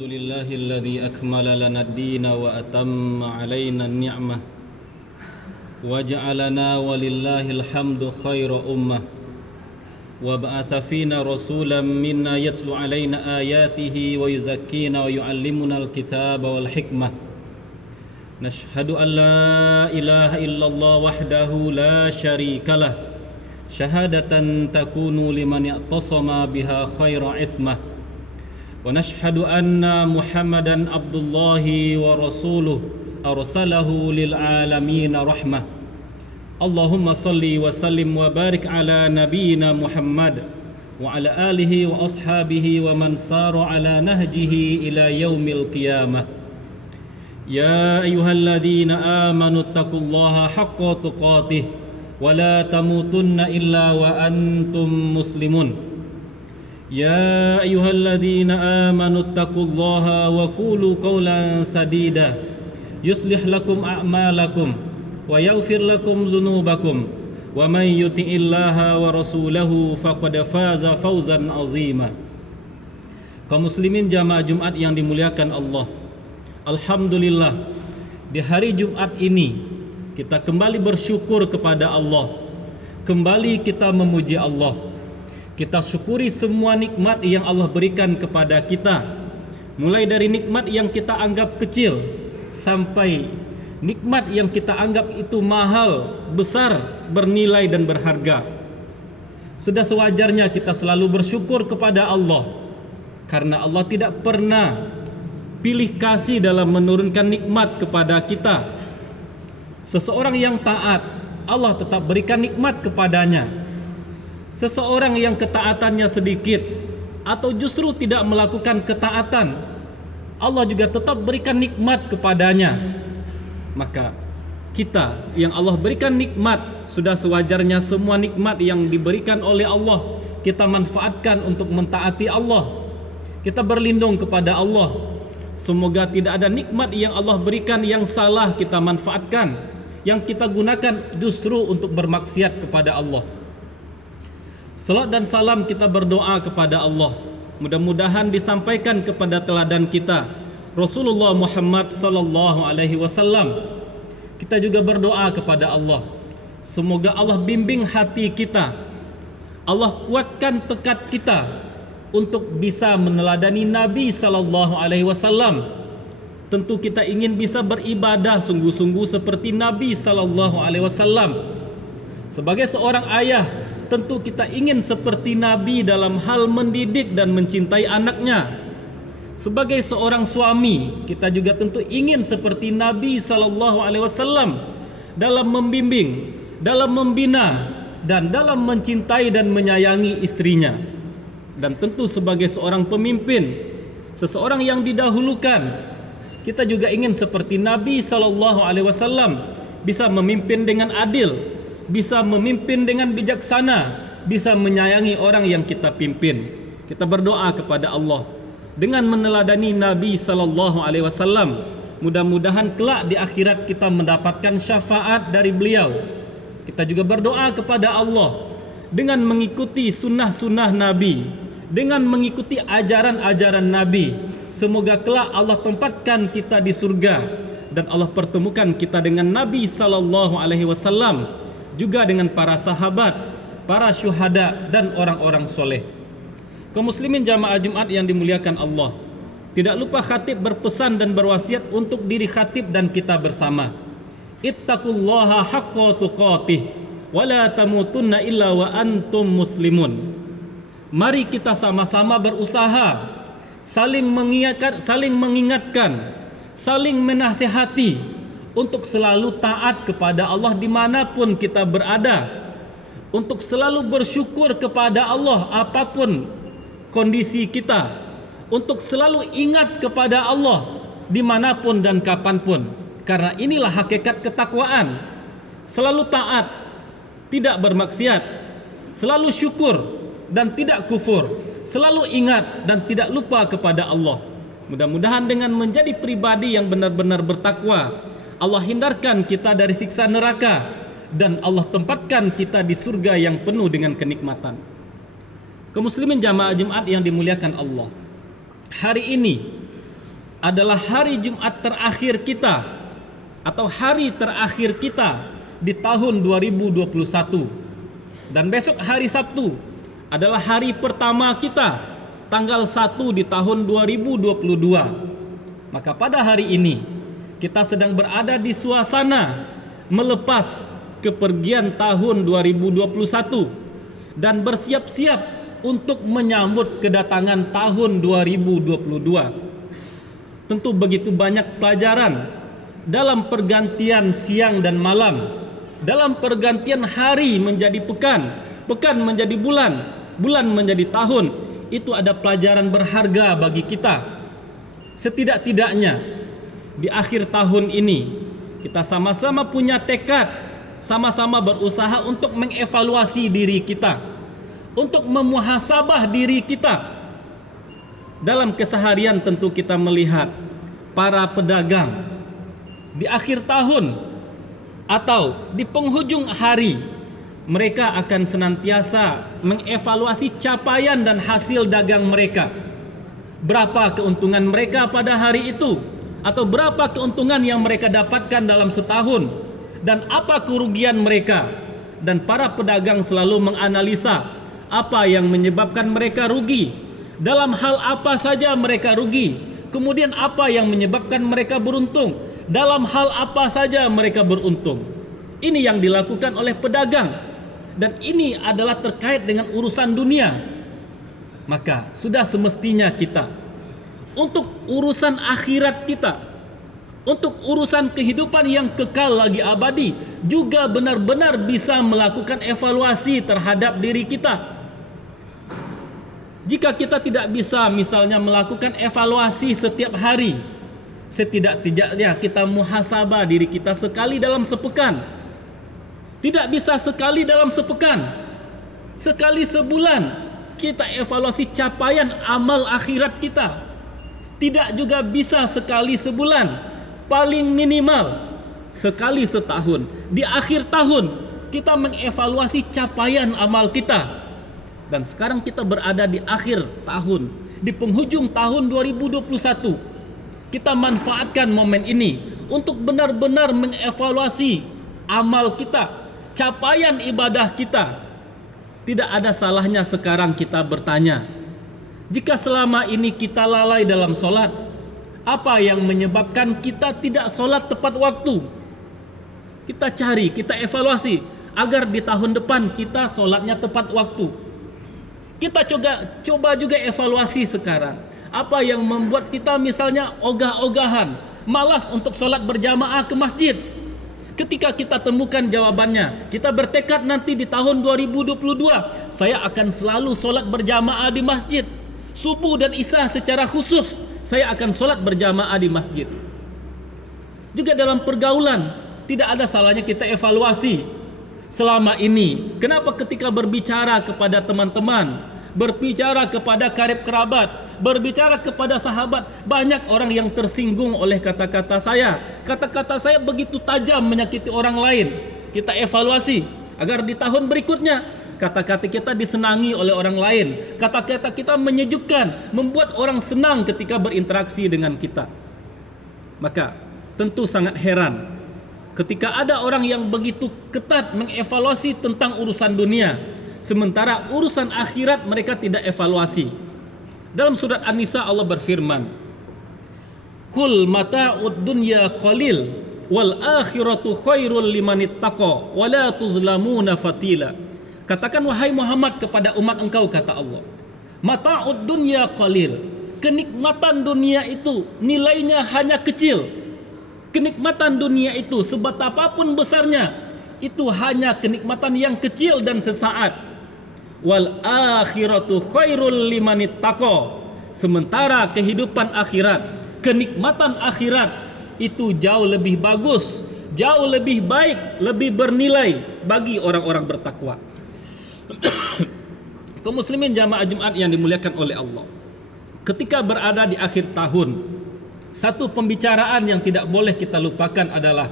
الحمد لله الذي أكمل لنا الدين وأتم علينا النعمة وجعلنا ولله الحمد خير أمة وبعث فينا رسولا منا يتلو علينا آياته ويزكينا ويعلمنا الكتاب والحكمة نشهد أن لا إله إلا الله وحده لا شريك له شهادة تكون لمن اعتصم بها خير عصمة ونشهد أن محمدا عبد الله ورسوله أرسله للعالمين رحمة اللهم صل وسلم وبارك على نبينا محمد وعلى آله وأصحابه ومن سار على نهجه إلى يوم القيامة يا أيها الذين آمنوا اتقوا الله حق تقاته ولا تموتن إلا وأنتم مسلمون يا أيها الذين آمنوا اتقوا الله وقولوا قولا سديدا يصلح لكم أعمالكم ويغفر لكم ذنوبكم ومن يطع الله ورسوله فقد فاز فوزا عظيما. Kaum muslimin jamaah Jumat yang dimuliakan Allah, alhamdulillah di hari Jumat ini kita kembali bersyukur kepada Allah, kembali kita memuji Allah. Kita syukuri semua nikmat yang Allah berikan kepada kita, mulai dari nikmat yang kita anggap kecil sampai nikmat yang kita anggap itu mahal, besar, bernilai dan berharga. Sudah sewajarnya kita selalu bersyukur kepada Allah, karena Allah tidak pernah pilih kasih dalam menurunkan nikmat kepada kita. Seseorang yang taat, Allah tetap berikan nikmat kepadanya. Seseorang yang ketaatannya sedikit atau justru tidak melakukan ketaatan, Allah juga tetap berikan nikmat kepadanya. Maka kita yang Allah berikan nikmat, sudah sewajarnya semua nikmat yang diberikan oleh Allah kita manfaatkan untuk mentaati Allah. Kita berlindung kepada Allah. Semoga tidak ada nikmat yang Allah berikan yang salah kita manfaatkan, yang kita gunakan justru untuk bermaksiat kepada Allah. Salat dan salam kita berdoa kepada Allah, mudah-mudahan disampaikan kepada teladan kita Rasulullah Muhammad sallallahu alaihi wasallam. Kita juga berdoa kepada Allah, semoga Allah bimbing hati kita, Allah kuatkan tekad kita untuk bisa meneladani Nabi sallallahu alaihi wasallam. Tentu kita ingin bisa beribadah sungguh-sungguh seperti Nabi sallallahu alaihi wasallam. Sebagai seorang ayah, tentu kita ingin seperti Nabi dalam hal mendidik dan mencintai anaknya. Sebagai seorang suami, kita juga tentu ingin seperti Nabi sallallahu alaihi wasallam dalam membimbing, dalam membina dan dalam mencintai dan menyayangi istrinya. Dan tentu sebagai seorang pemimpin, seseorang yang didahulukan, kita juga ingin seperti Nabi sallallahu alaihi wasallam bisa memimpin dengan adil, bisa memimpin dengan bijaksana, bisa menyayangi orang yang kita pimpin. Kita berdoa kepada Allah dengan meneladani Nabi sallallahu alaihi wasallam. Mudah-mudahan kelak di akhirat kita mendapatkan syafaat dari beliau. Kita juga berdoa kepada Allah dengan mengikuti sunnah-sunnah Nabi, dengan mengikuti ajaran-ajaran Nabi. Semoga kelak Allah tempatkan kita di surga dan Allah pertemukan kita dengan Nabi sallallahu alaihi wasallam, juga dengan para sahabat, para syuhada dan orang-orang soleh. Kaum muslimin jamaah Jumat yang dimuliakan Allah, tidak lupa khatib berpesan dan berwasiat untuk diri khatib dan kita bersama. Ittaqullaha haqqa tuqatih wa la tamutunna illa wa antum muslimun. Mari kita sama-sama berusaha, saling mengingatkan, saling menasihati untuk selalu taat kepada Allah dimanapun kita berada, untuk selalu bersyukur kepada Allah apapun kondisi kita, untuk selalu ingat kepada Allah dimanapun dan kapanpun, karena inilah hakikat ketakwaan. Selalu taat, tidak bermaksiat, selalu syukur dan tidak kufur, selalu ingat dan tidak lupa kepada Allah. Mudah-mudahan dengan menjadi pribadi yang benar-benar bertakwa, Allah hindarkan kita dari siksa neraka dan Allah tempatkan kita di surga yang penuh dengan kenikmatan. Kaum muslimin jamaah Jumat yang dimuliakan Allah, hari ini adalah hari Jumat terakhir kita atau hari terakhir kita di tahun 2021, dan besok hari Sabtu adalah hari pertama kita tanggal 1 di tahun 2022. Maka pada hari ini kita sedang berada di suasana melepas kepergian tahun 2021 dan bersiap-siap untuk menyambut kedatangan tahun 2022. Tentu begitu banyak pelajaran dalam pergantian siang dan malam, dalam pergantian hari menjadi pekan, pekan menjadi bulan, bulan menjadi tahun. Itu ada pelajaran berharga bagi kita. Setidak-tidaknya di akhir tahun ini kita sama-sama punya tekad, sama-sama berusaha untuk mengevaluasi diri kita, untuk memuhasabah diri kita. Dalam keseharian tentu kita melihat para pedagang di akhir tahun atau di penghujung hari, mereka akan senantiasa mengevaluasi capaian dan hasil dagang mereka. Berapa keuntungan mereka pada hari itu, atau berapa keuntungan yang mereka dapatkan dalam setahun, dan apa kerugian mereka. Dan para pedagang selalu menganalisa apa yang menyebabkan mereka rugi, dalam hal apa saja mereka rugi, kemudian apa yang menyebabkan mereka beruntung, dalam hal apa saja mereka beruntung. Ini yang dilakukan oleh pedagang, dan ini adalah terkait dengan urusan dunia. Maka sudah semestinya kita, untuk urusan akhirat kita, untuk urusan kehidupan yang kekal lagi abadi, juga benar-benar bisa melakukan evaluasi terhadap diri kita. Jika kita tidak bisa misalnya melakukan evaluasi setiap hari, setidak-tidaknya kita muhasabah diri kita sekali dalam sepekan. Tidak bisa sekali dalam sepekan, sekali sebulan kita evaluasi capaian amal akhirat kita. Tidak juga bisa sekali sebulan, paling minimal sekali setahun. Di akhir tahun kita mengevaluasi capaian amal kita. Dan sekarang kita berada di akhir tahun, di penghujung tahun 2021. Kita manfaatkan momen ini untuk benar-benar mengevaluasi amal kita, capaian ibadah kita. Tidak ada salahnya sekarang kita bertanya, jika selama ini kita lalai dalam sholat, apa yang menyebabkan kita tidak sholat tepat waktu? Kita cari, kita evaluasi agar di tahun depan kita sholatnya tepat waktu. Kita coba juga evaluasi sekarang. Apa yang membuat kita misalnya ogah-ogahan, malas untuk sholat berjamaah ke masjid? Ketika kita temukan jawabannya, kita bertekad nanti di tahun 2022, saya akan selalu sholat berjamaah di masjid. Subuh dan isya secara khusus, saya akan sholat berjamaah di masjid. Juga dalam pergaulan, tidak ada salahnya kita evaluasi. Selama ini, kenapa ketika berbicara kepada teman-teman, berbicara kepada karib kerabat, berbicara kepada sahabat, banyak orang yang tersinggung oleh kata-kata saya. Kata-kata saya begitu tajam menyakiti orang lain. Kita evaluasi agar di tahun berikutnya kata-kata kita disenangi oleh orang lain. Kata-kata kita menyejukkan, membuat orang senang ketika berinteraksi dengan kita. Maka tentu sangat heran ketika ada orang yang begitu ketat mengevaluasi tentang urusan dunia, sementara urusan akhirat mereka tidak evaluasi. Dalam surat An-Nisa Allah berfirman, "Kul mata'ud dunya qalil wal akhiratu khairul limanittaqa wa la tuzlamuna fatila." Katakan wahai Muhammad kepada umat engkau, kata Allah, mata'ud dunya qalil. Kenikmatan dunia itu nilainya hanya kecil. Kenikmatan dunia itu seberapapun besarnya, itu hanya kenikmatan yang kecil dan sesaat. Wal akhiratu khairul limanittaqa. Sementara kehidupan akhirat, kenikmatan akhirat itu jauh lebih bagus, jauh lebih baik, lebih bernilai bagi orang-orang bertakwa. Kaum muslimin jamaah Jumat yang dimuliakan oleh Allah, ketika berada di akhir tahun, satu pembicaraan yang tidak boleh kita lupakan adalah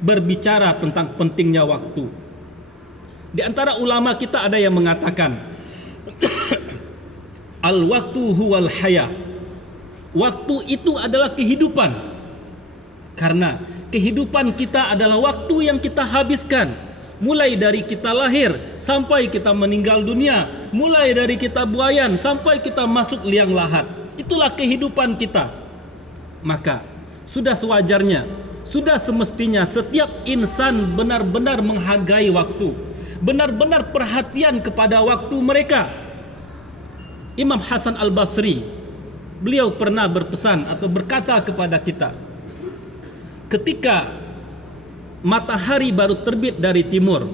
berbicara tentang pentingnya waktu. Di antara ulama kita ada yang mengatakan al-waktu huwal haya. Waktu itu adalah kehidupan. Karena kehidupan kita adalah waktu yang kita habiskan. Mulai dari kita lahir sampai kita meninggal dunia, mulai dari kita buayan sampai kita masuk liang lahat. Itulah kehidupan kita. Maka sudah sewajarnya, sudah semestinya setiap insan benar-benar menghargai waktu, benar-benar perhatian kepada waktu mereka. Imam Hasan Al-Basri, beliau pernah berpesan atau berkata kepada kita, ketika matahari baru terbit dari timur,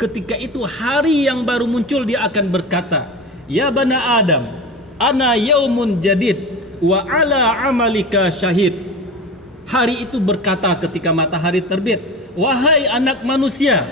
ketika itu hari yang baru muncul, dia akan berkata, ya bana Adam, ana yaumun jadid wa ala amalika syahid. Hari itu berkata ketika matahari terbit, wahai anak manusia,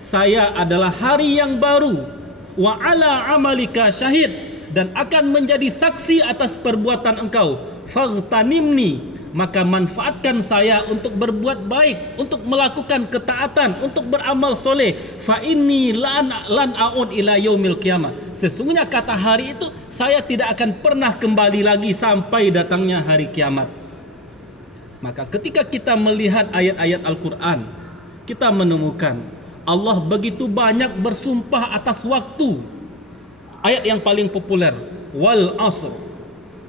saya adalah hari yang baru, wa ala amalika syahid, dan akan menjadi saksi atas perbuatan engkau. Faghtanimni, maka manfaatkan saya untuk berbuat baik, untuk melakukan ketaatan, untuk beramal soleh. Fa inni lan a'ud ila yaumil qiyamah. Sesungguhnya kata hari itu, saya tidak akan pernah kembali lagi sampai datangnya hari kiamat. Maka ketika kita melihat ayat-ayat Al-Quran, kita menemukan Allah begitu banyak bersumpah atas waktu. Ayat yang paling populer, wal asr,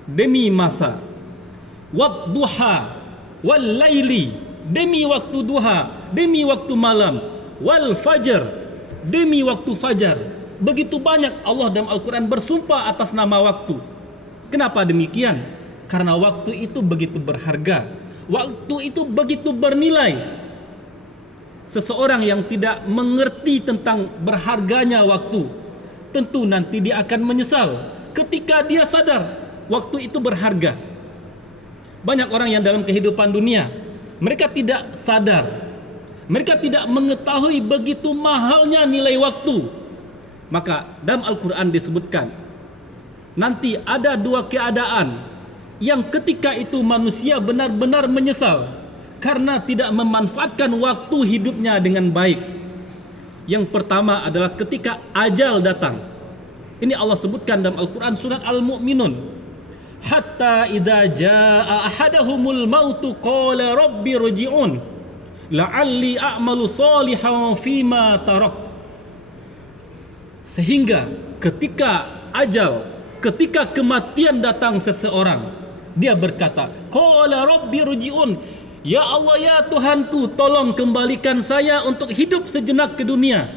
demi masa, wad duha, wal laili, demi waktu duha, demi waktu malam, wal fajar, demi waktu fajar. Begitu banyak Allah dalam Al-Quran bersumpah atas nama waktu. Kenapa demikian? Karena waktu itu begitu berharga, waktu itu begitu bernilai. Seseorang yang tidak mengerti tentang berharganya waktu, tentu nanti dia akan menyesal ketika dia sadar waktu itu berharga. Banyak orang yang dalam kehidupan dunia, mereka tidak sadar, mereka tidak mengetahui begitu mahalnya nilai waktu. Maka dalam Al-Quran disebutkan, nanti ada dua keadaan yang ketika itu manusia benar-benar menyesal karena tidak memanfaatkan waktu hidupnya dengan baik. Yang pertama adalah ketika ajal datang. Ini Allah sebutkan dalam Al-Quran surat Al-Mu'minun. Hatta idza jaa ahadahumul mautu qala rabbi rji'un la'alli a'malu salihan fima tarakt. Sehingga ketika ajal, ketika kematian datang seseorang, dia berkata, qala rabbi rji'un, ya Allah, ya Tuhanku, tolong kembalikan saya untuk hidup sejenak ke dunia.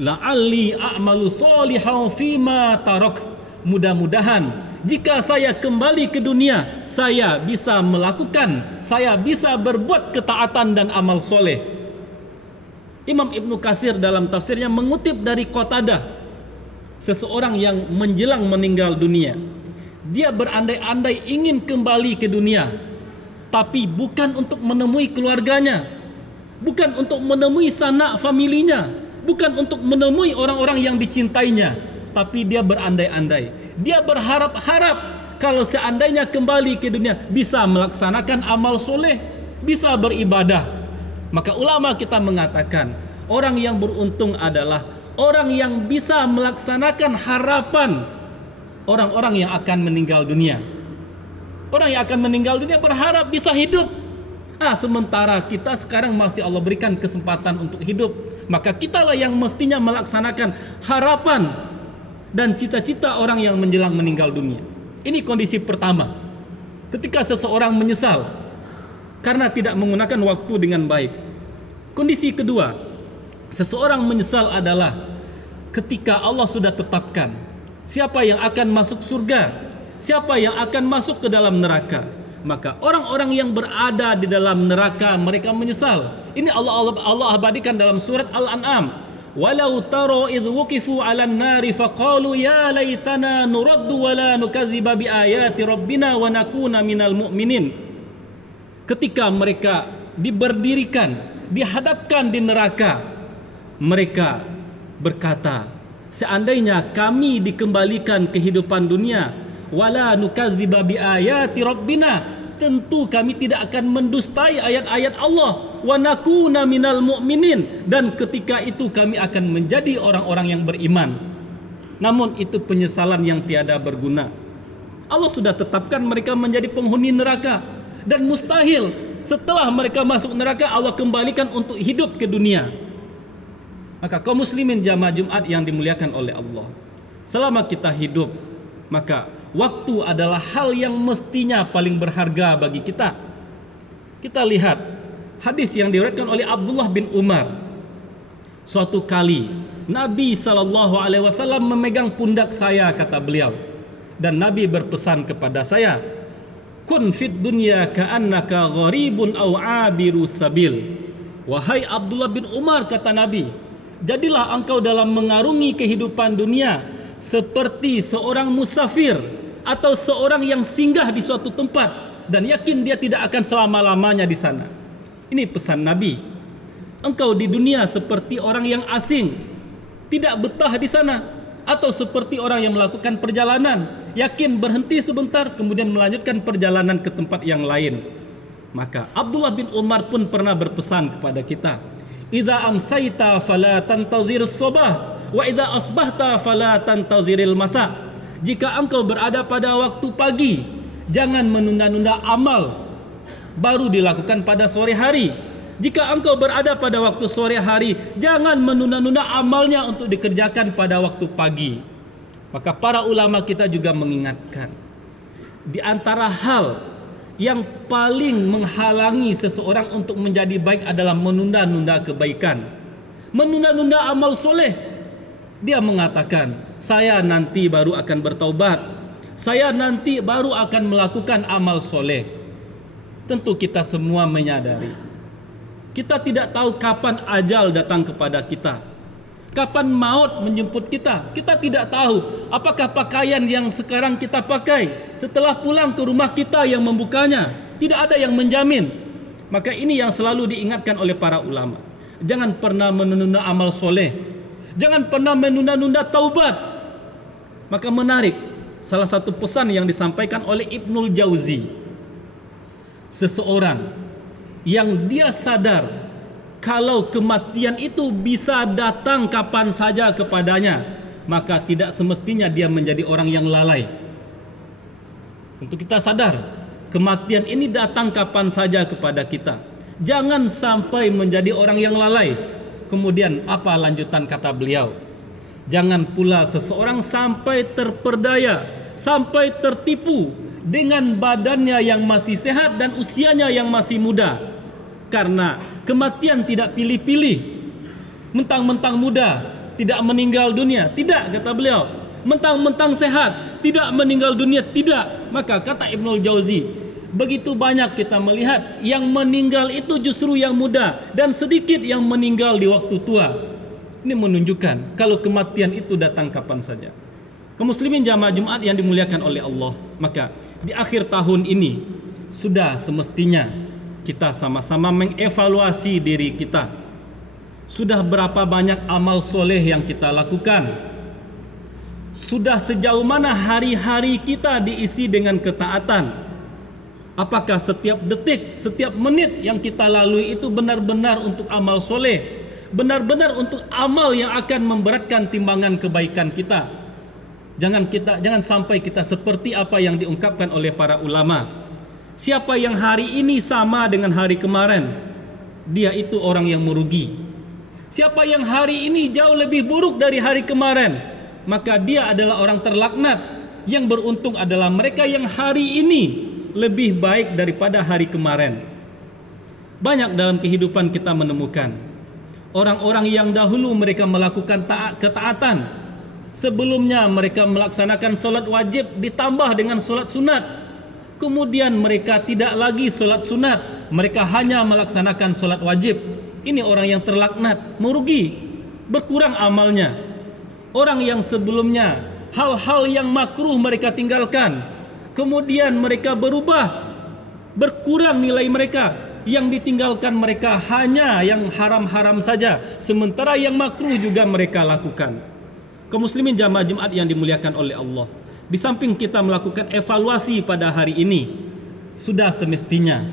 La'alli a'malu salihan fima tarak. Mudah-mudahan jika saya kembali ke dunia, saya bisa melakukan, saya bisa berbuat ketaatan dan amal soleh. Imam Ibnu Katsir dalam tafsirnya mengutip dari Qatadah, seseorang yang menjelang meninggal dunia, dia berandai-andai ingin kembali ke dunia, tapi bukan untuk menemui keluarganya, bukan untuk menemui sanak familinya, bukan untuk menemui orang-orang yang dicintainya, tapi dia berandai-andai, dia berharap-harap kalau seandainya kembali ke dunia bisa melaksanakan amal soleh, bisa beribadah. Maka ulama kita mengatakan, orang yang beruntung adalah orang yang bisa melaksanakan harapan orang-orang yang akan meninggal dunia. Orang yang akan meninggal dunia berharap bisa hidup. Sementara kita sekarang masih Allah berikan kesempatan untuk hidup, maka kitalah yang mestinya melaksanakan harapan dan cita-cita orang yang menjelang meninggal dunia. Ini kondisi pertama, ketika seseorang menyesal karena tidak menggunakan waktu dengan baik. Kondisi kedua, seseorang menyesal adalah ketika Allah sudah tetapkan siapa yang akan masuk surga, siapa yang akan masuk ke dalam neraka. Maka orang-orang yang berada di dalam neraka, mereka menyesal. Ini Allah abadikan dalam surat Al-An'am. Walau taro idh wuqifu 'alan nari faqalu ya laitana nuraddu wa la nukadziba bi ayati rabbina wa nakuna minal mu'minin. Ketika mereka diberdirikan, dihadapkan di neraka, mereka berkata, seandainya kami dikembalikan kehidupan dunia, wala nukadziba bi ayati rabbina, tentu kami tidak akan mendustai ayat-ayat Allah, wa nakuna minal mu'minin, dan ketika itu kami akan menjadi orang-orang yang beriman. Namun itu penyesalan yang tiada berguna. Allah sudah tetapkan mereka menjadi penghuni neraka, dan mustahil setelah mereka masuk neraka Allah kembalikan untuk hidup ke dunia. Maka kaum muslimin jamaah Jumat yang dimuliakan oleh Allah, selama kita hidup, maka waktu adalah hal yang mestinya paling berharga bagi kita. Kita lihat hadis yang diriwayatkan oleh Abdullah bin Umar. Suatu kali Nabi SAW memegang pundak saya, kata beliau, dan Nabi berpesan kepada saya, kun fid dunya ka'annaka gharibun aw abiru sabil. Wahai Abdullah bin Umar, kata Nabi, jadilah engkau dalam mengarungi kehidupan dunia seperti seorang musafir atau seorang yang singgah di suatu tempat dan yakin dia tidak akan selama-lamanya di sana. Ini pesan Nabi. Engkau di dunia seperti orang yang asing, tidak betah di sana, atau seperti orang yang melakukan perjalanan, yakin berhenti sebentar kemudian melanjutkan perjalanan ke tempat yang lain. Maka Abdullah bin Umar pun pernah berpesan kepada kita, idza amsayta fala tantazir as-sabah wa idza asbahta fala tantaziril masa. Jika engkau berada pada waktu pagi, jangan menunda-nunda amal baru dilakukan pada sore hari. Jika engkau berada pada waktu sore hari, jangan menunda-nunda amalnya untuk dikerjakan pada waktu pagi. Maka para ulama kita juga mengingatkan, di antara hal yang paling menghalangi seseorang untuk menjadi baik adalah menunda-nunda kebaikan, menunda-nunda amal soleh. Dia mengatakan, saya nanti baru akan bertaubat, saya nanti baru akan melakukan amal soleh. Tentu kita semua menyadari, kita tidak tahu kapan ajal datang kepada kita, kapan maut menjemput kita. Kita tidak tahu apakah pakaian yang sekarang kita pakai setelah pulang ke rumah kita yang membukanya. Tidak ada yang menjamin. Maka ini yang selalu diingatkan oleh para ulama. Jangan pernah menunda amal soleh, jangan pernah menunda-nunda taubat. Maka menarik, salah satu pesan yang disampaikan oleh Ibnul Jauzi, seseorang yang dia sadar kalau kematian itu bisa datang kapan saja kepadanya, maka tidak semestinya dia menjadi orang yang lalai. Untuk kita sadar, kematian ini datang kapan saja kepada kita. Jangan sampai menjadi orang yang lalai. Kemudian apa lanjutan kata beliau? Jangan pula seseorang sampai terperdaya, sampai tertipu dengan badannya yang masih sehat dan usianya yang masih muda. Karena kematian tidak pilih-pilih. Mentang-mentang muda tidak meninggal dunia, tidak, kata beliau. Mentang-mentang sehat tidak meninggal dunia, tidak. Maka kata Ibnul Jauzi, begitu banyak kita melihat yang meninggal itu justru yang muda, dan sedikit yang meninggal di waktu tua. Ini menunjukkan kalau kematian itu datang kapan saja. Kaum muslimin jamaah Jumat yang dimuliakan oleh Allah, maka di akhir tahun ini sudah semestinya kita sama-sama mengevaluasi diri kita. Sudah berapa banyak amal soleh yang kita lakukan? Sudah sejauh mana hari-hari kita diisi dengan ketaatan? Apakah setiap detik, setiap menit yang kita lalui itu benar-benar untuk amal soleh, benar-benar untuk amal yang akan memberatkan timbangan kebaikan kita? Jangan sampai kita seperti apa yang diungkapkan oleh para ulama. Siapa yang hari ini sama dengan hari kemarin, dia itu orang yang merugi. Siapa yang hari ini jauh lebih buruk dari hari kemarin, maka dia adalah orang terlaknat. Yang beruntung adalah mereka yang hari ini lebih baik daripada hari kemarin. Banyak dalam kehidupan kita menemukan orang-orang yang dahulu mereka melakukan ketaatan. Sebelumnya mereka melaksanakan solat wajib ditambah dengan solat sunat. Kemudian mereka tidak lagi solat sunat, mereka hanya melaksanakan solat wajib. Ini orang yang terlaknat, merugi, berkurang amalnya. Orang yang sebelumnya hal-hal yang makruh mereka tinggalkan, kemudian mereka berubah, berkurang nilai mereka. Yang ditinggalkan mereka hanya yang haram-haram saja, sementara yang makruh juga mereka lakukan. Kaum muslimin jamaah Jumat yang dimuliakan oleh Allah, di samping kita melakukan evaluasi pada hari ini, sudah semestinya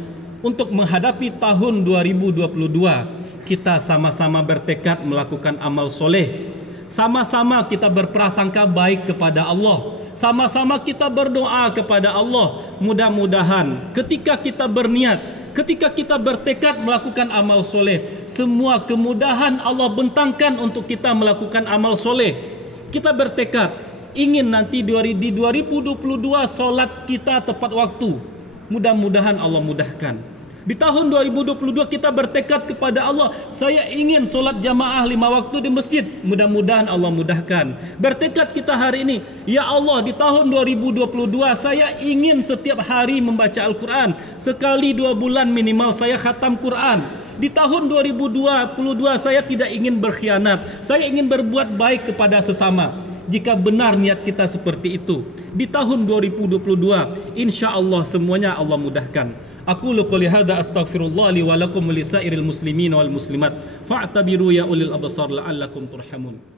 untuk menghadapi tahun 2022 kita sama-sama bertekad melakukan amal soleh. Sama-sama kita berprasangka baik kepada Allah. Sama-sama kita berdoa kepada Allah. Mudah-mudahan ketika kita berniat, ketika kita bertekad melakukan amal soleh, semua kemudahan Allah bentangkan untuk kita melakukan amal soleh. Kita bertekad ingin nanti di 2022 solat kita tepat waktu. Mudah-mudahan Allah mudahkan. Di tahun 2022 kita bertekad kepada Allah, saya ingin solat jamaah 5 waktu di masjid. Mudah-mudahan Allah mudahkan. Bertekad kita hari ini, ya Allah, di tahun 2022 saya ingin setiap hari membaca Al-Quran. Sekali 2 bulan minimal saya khatam Quran. Di tahun 2022 saya tidak ingin berkhianat. Saya ingin berbuat baik kepada sesama. Jika benar niat kita seperti itu, di tahun 2022 insya Allah semuanya Allah mudahkan. Aku qouli hadza astaghfirullah li wa lakum wa lisairil muslimin wal muslimat fa'tabiru ya ulil absar la'allakum turhamun.